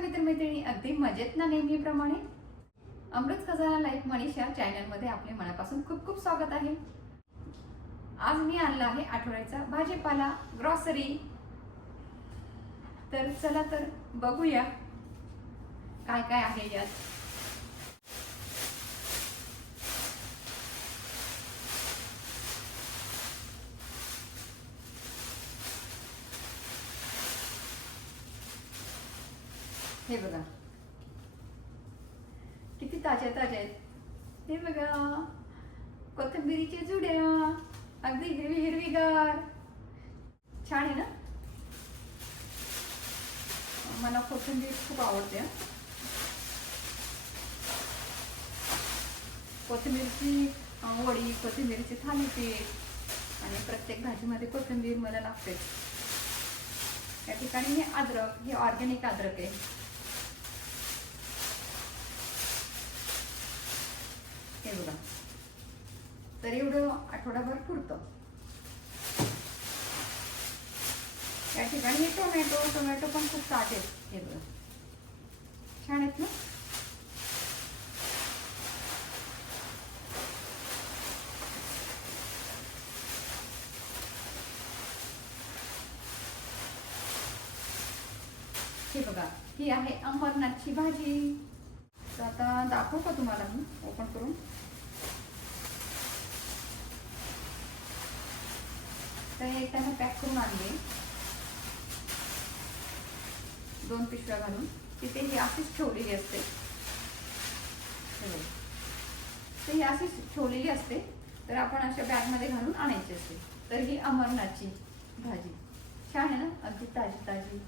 नमस्कार मित्रमैत्रिणी, अगदी मजेत ना नेहमीप्रमाणे. अमृत खजाना लाईफ मनीषा चॅनलमध्ये आपले मनापासून खूप खूप स्वागत आहे. आज मी आणला आहे आठवड्याचा भाजीपाला, ग्रॉसरी. तर चला तर बघूया काय काय आहे यात. हे बघा किती ताज्या ताज्या आहेत. हे बघा कोथिंबिरीच्या जुड्या, अगदी हिरवी हिरवीगार. छान आहे ना. मला कोथिंबीर खूप आवडते. कोथिंबीरची वडी, कोथिंबीरची थालीपीठ आणि प्रत्येक भाजीमध्ये कोथिंबीर मला लागते. या ठिकाणी हे अद्रक, हे ऑर्गॅनिक अद्रक आहे. हे बघा, तर एवढं आठवडाभर पुरतं. या ठिकाणी हे टोमॅटो पण खूप ताजे आहेत. हे बघा छान आहेत ना. हे बघा, ही आहे अमरनाथची भाजी. तर आता दाखवू का तुम्हाला मी ओपन करून. तर एक त्यांना पॅक करून आणले 2 पिशव्या घालून. तिथे ही अशीच ठेवलेली असते. तर ही अशीच ठेवलेली असते. तर आपण अशा बॅगमध्ये घालून आणायची असते. तर ही अमरनाथची भाजी छान आहे ना, अगदी ताजी ताजी.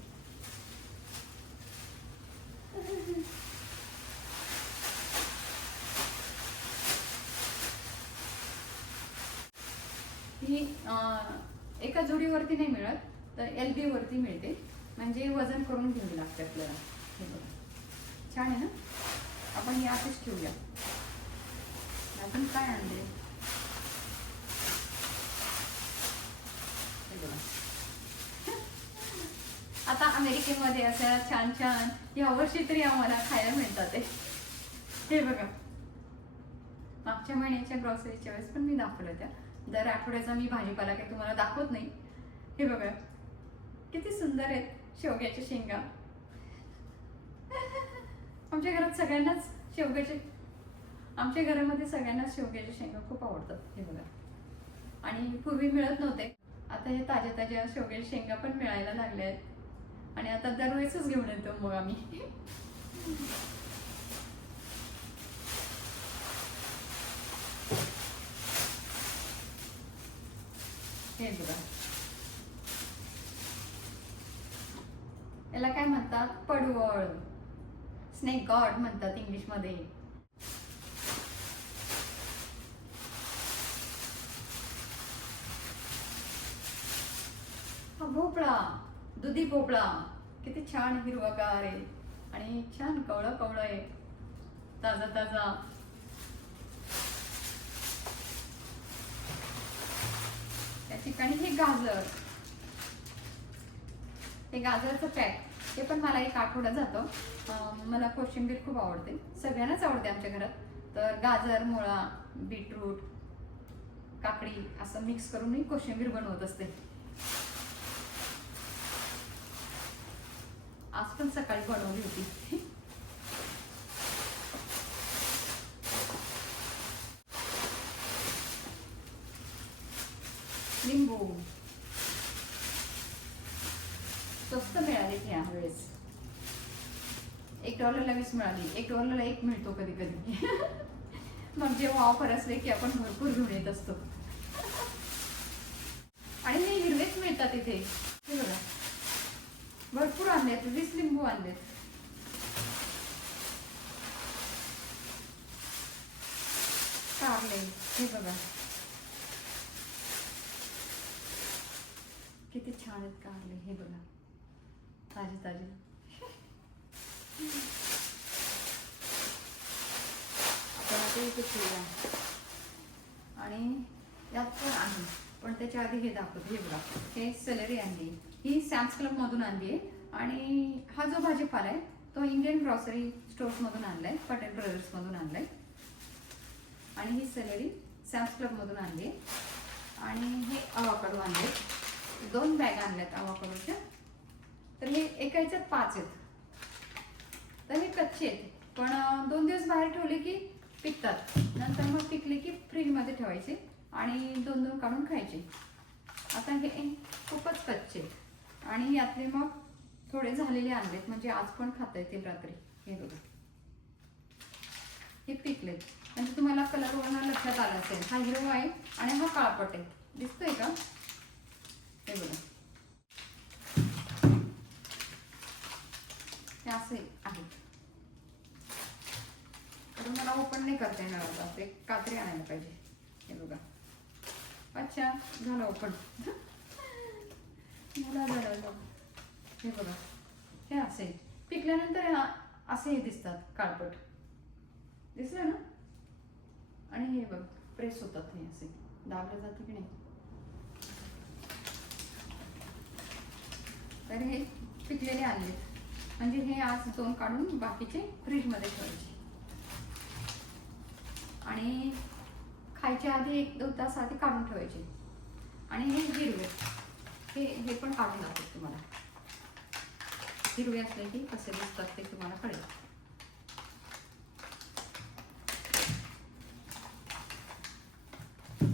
ही एका जोडीवरती नाही मिळत, तर LB वरती मिळते. म्हणजे वजन करून घ्यावी लागते आपल्याला. हे बघा छान आहे ना. आपण ही अशीच ठेवूया. अजून काय आणले हे बघा. आता अमेरिकेमध्ये असं छान छान यावर्षी तरी आम्हाला खायला मिळतात. हे बघा, मागच्या महिन्याच्या ग्रॉसरीच्या वेळेस पण मी दाखवलं त्या. दर आठवड्याचा मी भाजीपाला काही तुम्हाला दाखवत नाही. हे बघा किती सुंदर आहेत शेवग्याच्या शेंगा. आमच्या घरात सगळ्यांनाच आमच्या घरामध्ये सगळ्यांनाच शेवग्याच्या शेंगा खूप आवडतात. हे बघा, आणि पूर्वी मिळत नव्हते. आता हे ताज्या ताज्या शेवग्याच्या शेंगा पण मिळायला लागल्या आहेत. आणि आता दरवेळेसच घेऊन येतो मग आम्ही. हे बघा, याला काय म्हणतात, पडवळ, स्नेक गॉड म्हणतात इंग्लिश मध्ये. हा भोपळा, दुधी भोपळा किती छान हिरवागार आहे आणि छान कवळं कवळं आहे, ताजा ताजा. त्या ठिकाणी हे गाजर, हे गाजराचं पॅक. हे पण मला एक आठवडा जातो. मला कोशिंबीर खूप आवडते, सगळ्यांनाच आवडते आमच्या घरात. तर गाजर, मुळा, बीटरूट, काकडी असं मिक्स करून मी कोशिंबीर बनवत असते. आज पण सकाळी बनवली होती. लिंबू स्वस्त मिळाली ह्या वेळेस. $1 ला 20 मिळाली. $1 ला 1 मिळतो कधी कधी. मग जेव्हा ऑफर असले की आपण भरपूर घेऊन येत असतो. आणि हे हिरवेच मिळतात इथे. हे बघा भरपूर आणलेत, 20 लिंबू आणलेत. कारले, हे बघा किती छान आहेत कारले. हे बघा ताजे ताजे. आपण आता इथे ठेवूया. आणि यात पण आहे, पण त्याच्या आधी हे दाखवते. हे बघा, हे सेलरी आणली, ही सॅम्स क्लब मधून आणली आहे. आणि हा जो भाजीपाला आहे तो इंडियन ग्रॉसरी स्टोर्समधून आणलाय, पटेल ब्रदर्समधून आणलाय. आणि ही सॅलरी सॅम्स क्लबमधून आणली. आणि हे अवाकाडो आणले, 2 बॅग आणल्यात अवाकाडोच्या. तर हे एका ह्याच्यात 5 आहेत. तर हे कच्चे आहेत, पण 2 दिवस बाहेर ठेवले की पिकतात. नंतर मग पिकले की फ्रीजमध्ये ठेवायचे आणि 2-2 काढून खायचे. आता हे खूपच कच्चे आहेत आणि यातले मग थोडे झालेले आणलेत, म्हणजे आज पण खाता येतील रात्री. हे बघा, हे पिकलेत. म्हणजे तुम्हाला कलरवरून लक्षात आलं असेल, हा हिरवा आहे आणि हा काळपट आहे. दिसतोय का? हे बघा, हे असे आहेत. तर मला ओपन नाही करता येणार होता, ते कात्री आणायला पाहिजे. हे बघा, अच्छा झालं ओपन. मला झालं. हे बघा, हे असे पिकल्यानंतर असे हे दिसतात, काळपट दिसलं ना. आणि हे बघ, प्रेस होतात, हे असे दाबलं जातं की नाही. तर हे पिकलेले आणलेत, म्हणजे हे आज 2 काढून बाकीचे फ्रीजमध्ये ठेवायचे आणि खायच्या आधी 1-2 तास आधी काढून ठेवायचे. आणि हे हिरवे, हे पण काढून दाखवते तुम्हाला. हिरवे असले की कसे दिसतात ते तुम्हाला कळेल.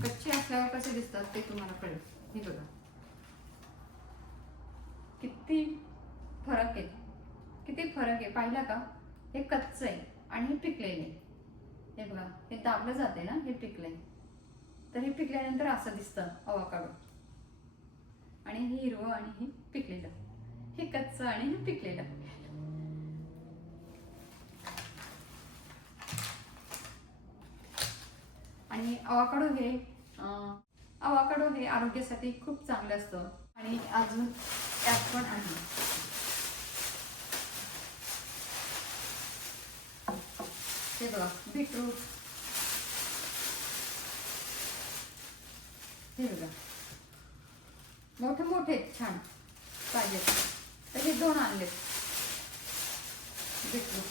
कच्चे असल्यावर कसे दिसतात ते तुम्हाला कळेल. हे बघा, किती फरक आहे, किती फरक आहे, पाहिला का? हे कच्चं आहे आणि हे पिकलेले. हे बघा, हे दाबलं जाते ना, हे पिकलंय. तर हे पिकल्यानंतर असं दिसतं अवाकाडो. आणि हे हिरवं आणि हे पिकलेलं, हे कच्चं आणि हे पिकलेलं. आणि अवाकाडो हे आरोग्यासाठी खूप चांगलं असतं. आणि अजून त्यात पण आहे, हे बघा, बीटरूट. हे बघा, मोठे मोठे छान पाहिजेत. तर हे 2 आणलेत बीटरूट.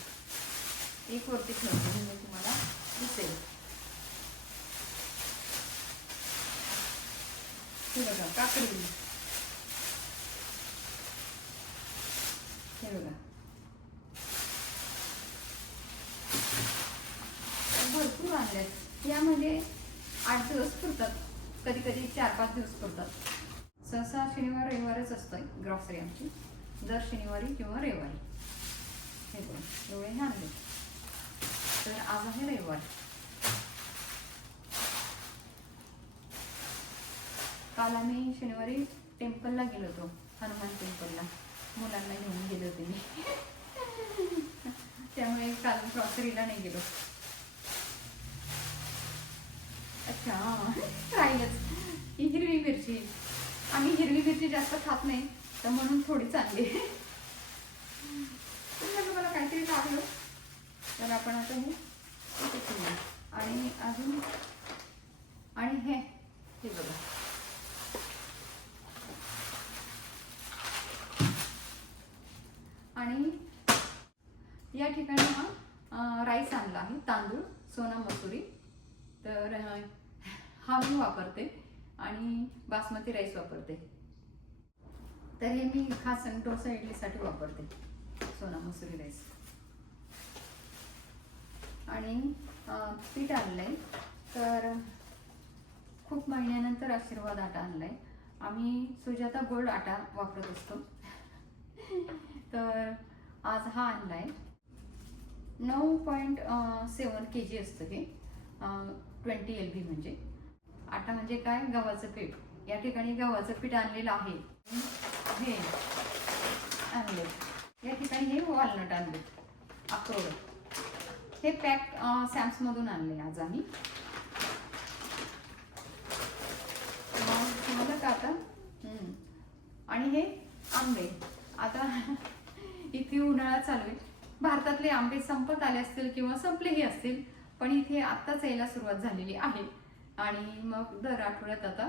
एक वरती ठेवते म्हणजे तुम्हाला दिसेल. हे बघा, काकडी. हे बघा, भरपूर आणलेत. यामध्ये 8 दिवस पुरतात, कधी कधी 4-5 दिवस पुरतात. सहसा शनिवार रविवारच असतोय ग्रॉसरी आमची, दर शनिवारी किंवा रविवारी. हे बघा, एवढे हे आणले. तर आज आहे रविवार. काल आम्ही शनिवारी टेम्पलला गेलो होतो, हनुमान टेम्पलला. मुलांना घेऊन गेले होते मी. त्यामुळे काल ग्रॉसरीला नाही गेलो. अच्छा, राहीलच ही हिरवी मिरची. आम्ही हिरवी मिरची जास्त खात नाही, तर म्हणून थोडीच आणली. मला काहीतरी टाकलं तर आपण आता हे आणि अजून. आणि हे बघा, आणि या ठिकाणी हा राईस आणला आहे, तांदूळ सोना मसुरी. तर हा मी वापरते आणि बासमती राईस वापरते. तर हे मी खास डोसा इडलीसाठी वापरते, सोना मसुरी राईस. आणि पीठ आणलंय, तर खूप महिन्यानंतर आशीर्वाद आटा आणलाय. आम्ही सुजाता गोल्ड आटा वापरत असतो. तर आज हा आणलाय. 9.7 kg असतं हे. 20 LB म्हणजे आटा म्हणजे काय, गव्हाचं पीठ. या ठिकाणी गव्हाचं पीठ आणलेलं आहे. हे आणले, या ठिकाणी हे वॉलनट आणले, अक्रोड. हे पॅक सॅम्स मधून आणले आज आम्ही. झालं का आता? आणि हे आंबे. आता इथे उन्हाळा चालू आहे, भारतातले आंबे संपत आले असतील किंवा संपलेही असतील, पण इथे आत्ताच यायला सुरुवात झालेली आहे. आणि मग दर आठवड्यात आता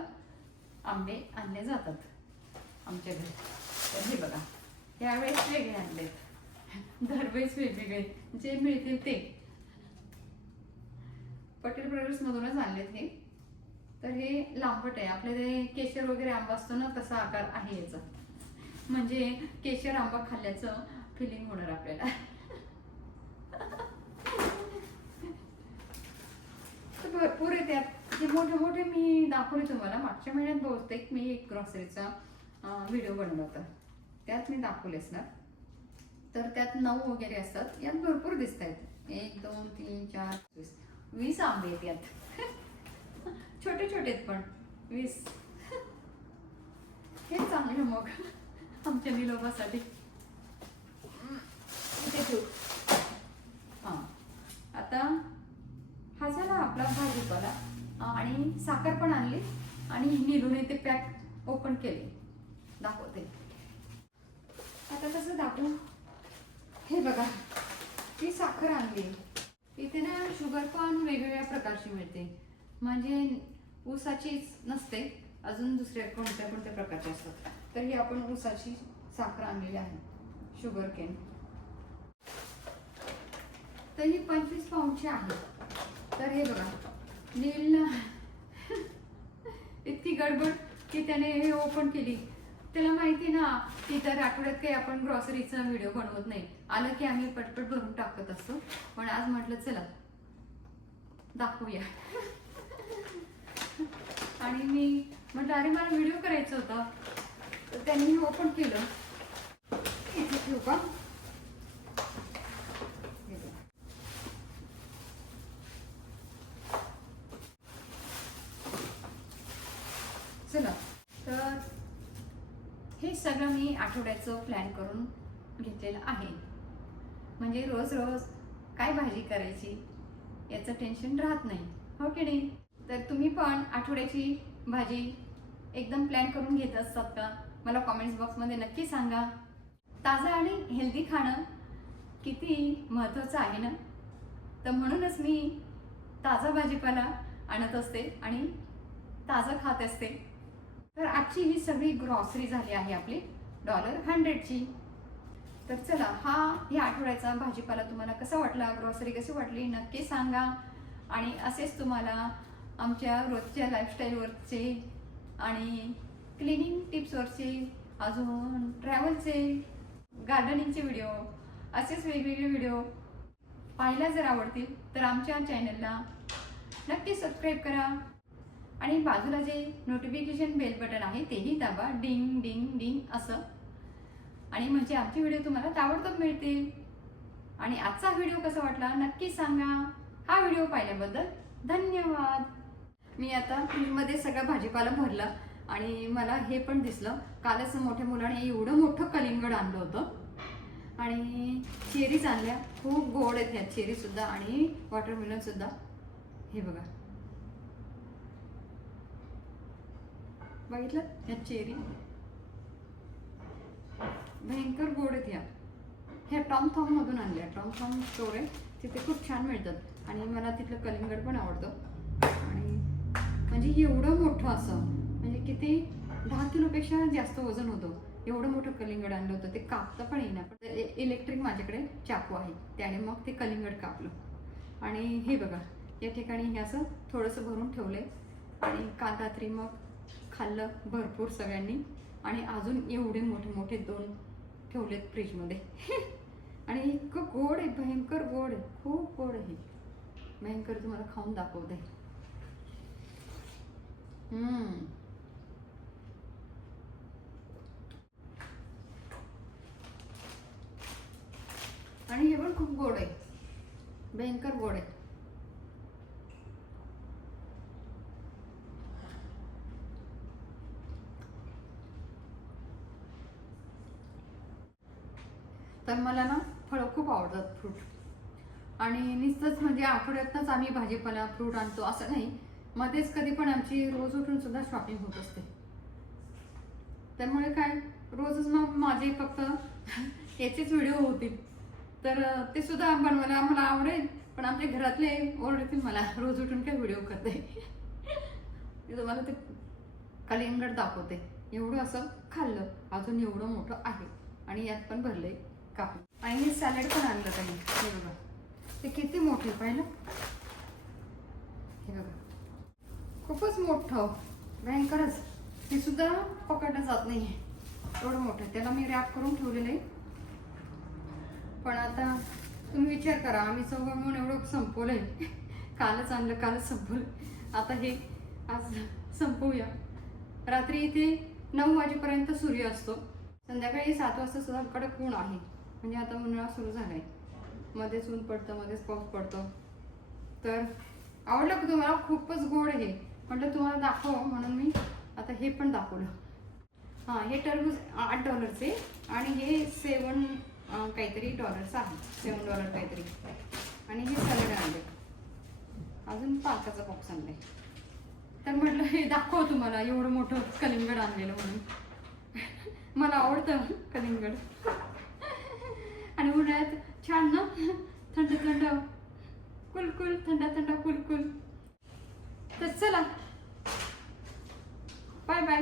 आंबे आणले जातात आमच्या घरी. तर हे बघा, यावेळेस वेगळे आणले. दरवेळेस वेगवेगळे जे मिळतील ते. पटेल ब्रदर्स मधूनच आणलेत हे. तर हे लांबट आहे, आपले ते केशर वगैरे आंबा असतो ना तसा आकार आहे याचा, म्हणजे केशर आंबा खाल्ल्याचं फिलिंग होणार आपल्याला. तर भरपूर आहे त्यात, जे मोठे मोठे मी दाखवले तुम्हाला. मागच्या महिन्यात बहुतेक मी एक ग्रॉसरीचा व्हिडिओ बनवला होता, त्यात मी दाखवले असणार. तर त्यात 9 वगैरे असतात, यात भरपूर दिसत आहेत. 1 2 3 4 20 आंबे आहेत यात. छोटे छोटे आहेत पण 20. हे चांगलं मग आमच्या निलोबासाठी. इथे ठेवू. हां, आता हा झाला आपला भाजीपाला. आणि साखर पण आणली आणि निलूने ते पॅक ओपन केले. दाखवते आता कसं दाखवू. हे बघा, ही साखर आणली. इथे ना शुगर पण वेगवेगळ्या प्रकारची मिळते, म्हणजे ऊसाचीच नसते, अजून दुसऱ्या कोणत्या कोणत्या प्रकारचे असतात. तर ही आपण ऊसाची साखर आणलेली आहे, शुगर केन. तर ही 25 पाऊंडची आहे. तर हे बघा, नील इतकी गडबड की त्याने हे ओपन केली. त्याला माहिती ना की तर आठवड्यात काही आपण ग्रॉसरीचा व्हिडिओ बनवत नाही, आलं की आम्ही पटपट भरून टाकत असतो. पण आज म्हटलं चला दाखवूया. आणि मी म्हटलं अरे मला व्हिडिओ करायचा होता, तर त्यांनी ओपन केलं. इथे ठेवू का. चला, तर हे सगळं मी आठवड्याचं प्लॅन करून घेतलेलं आहे. म्हणजे रोज रोज काय भाजी करायची याचं टेन्शन राहत नाही, हो की नाही. तर तुम्ही पण आठवड्याची भाजी एकदम प्लॅन करून घेत असतात का, मला कॉमेंट्स बॉक्समध्ये नक्की सांगा. ताजं आणि हेल्दी खाणं किती महत्त्वाचं आहे ना. तर म्हणूनच मी ताजा भाजीपाला आणत असते आणि ताजं खात असते. तर आजची ही सगळी ग्रॉसरी झाली आहे आपली $100ची. तर चला, या आठवड्याचा भाजीपाला तुम्हाला कसा वाटला, ग्रॉसरी कशी वाटली नक्की सांगा. आणि असेच तुम्हाला आमच्या रोजच्या लाईफस्टाईलवरचे आणि क्लिनिंग टिप्सवरचे, अजून ट्रॅव्हलचे, गार्डनिंगचे व्हिडिओ, असेच वेगवेगळे व्हिडिओ पाहायला जर आवडतील तर आमच्या चॅनलला नक्की सबस्क्राईब करा. आणि बाजूला जे नोटिफिकेशन बेल बटन आहे तेही दाबा, डिंग डिंग डिंग असं. आणि म्हणजे आमचे व्हिडिओ तुम्हाला ताबडतोब मिळतील. आणि आजचा व्हिडिओ कसा वाटला नक्की सांगा. हा व्हिडिओ पाहिल्याबद्दल धन्यवाद. मी आता फ्रीजमध्ये सगळा भाजीपाला भरला आणि मला हे पण दिसलं, कालच मोठ्या मुलाने एवढं मोठं कलिंगड आणलं होतं. आणि चेरीज आणल्या, खूप गोड आहेत ह्या चेरीसुद्धा आणि वॉटरमेलनसुद्धा. हे बघा, बघितलं ह्या चेरी भयंकर गोड आहेत. ह्या टॉम थॉम मधून आणल्या, टॉम थॉम स्टोर आहे तिथे, खूप छान मिळतात. आणि मला तिथलं कलिंगड पण आवडतं. आणि म्हणजे एवढं मोठं असं, म्हणजे किती 10 किलोपेक्षा जास्त वजन होतं, एवढं मोठं कलिंगड आणलं होतं. ते कापता पण येईना, पण इलेक्ट्रिक माझ्याकडे चाकू आहे त्याने मग ते कलिंगड कापलं. आणि हे बघा, या ठिकाणी हे असं थोडंसं भरून ठेवलंय. आणि काल रात्री मग खाल्लं भरपूर सगळ्यांनी. आणि अजून एवढे मोठे मोठे 2 ठेवलेत फ्रीजमध्ये. आणि इतकं गोड आहे, भयंकर गोड आहे, खूप गोड आहे, भयंकर. तुम्हाला खाऊन दाखवते. आणि हे पण खूप गोड आहे, भयंकर गोड आहे. तर मला ना फळं खूप आवडतात, फ्रूट. आणि नुसतंच म्हणजे आठवड्यातनंच आम्ही भाजीपाला फ्रूट आणतो असं नाही, मध्येच कधी पण आमची रोज उठून सुद्धा शॉपिंग होत असते. त्यामुळे काय रोजच मग माझे फक्त याचेच व्हिडिओ होतील, तर ते सुद्धा बनवायला मला आवडेल. पण आमच्या घरातले ओरडतील मला, रोज उठून काय व्हिडिओ करते. मी तुम्हाला ते कलिंगड दाखवते. एवढं असं खाल्लं, अजून एवढं मोठं आहे आणि यात पण भरलंय कापून. आणि हे सॅलड पण आणलं त्यांनी. हे बघा ते किती मोठे पाहिलं. हे बघा खूपच मोठं भयंकरच. हे सुद्धा पकडलं जात नाही एवढं मोठं. त्याला मी रॅप करून ठेवलेलं आहे. पण आता तुम्ही विचार करा, आम्ही चौघं म्हणून एवढं संपवलंय. कालच आणलं, कालच संपवलं. आता हे आज संपवूया. रात्री इथे 9 वाजेपर्यंत सूर्य असतो. संध्याकाळी 7 वाजता सुद्धा कडक ऊन आहे. म्हणजे आता उन्हाळा सुरू झालाय. मध्येच ऊन पडतं, मध्येच पाऊस पडतो. तर आवडलं का तुम्हाला? खूपच गोड आहे. म्हटलं तुम्हाला दाखव म्हणून मी आता हे पण दाखवलं. हां, हे टरबूज $8 आणि हे काहीतरी डॉलर्स आहे. $7 काहीतरी. आणि हे सॅलड आणले. अजून पाकाचा बॉक्स आणलाय. तर म्हटलं हे दाखव तुम्हाला, एवढं मोठं कलिंगड आणलेलं म्हणून. मला आवडतं कलिंगड. आणि उन्हाळ्यात छान ना, थंड थंड कुलकुल, थंड थंड कुलकुल. तर चला, बाय बाय.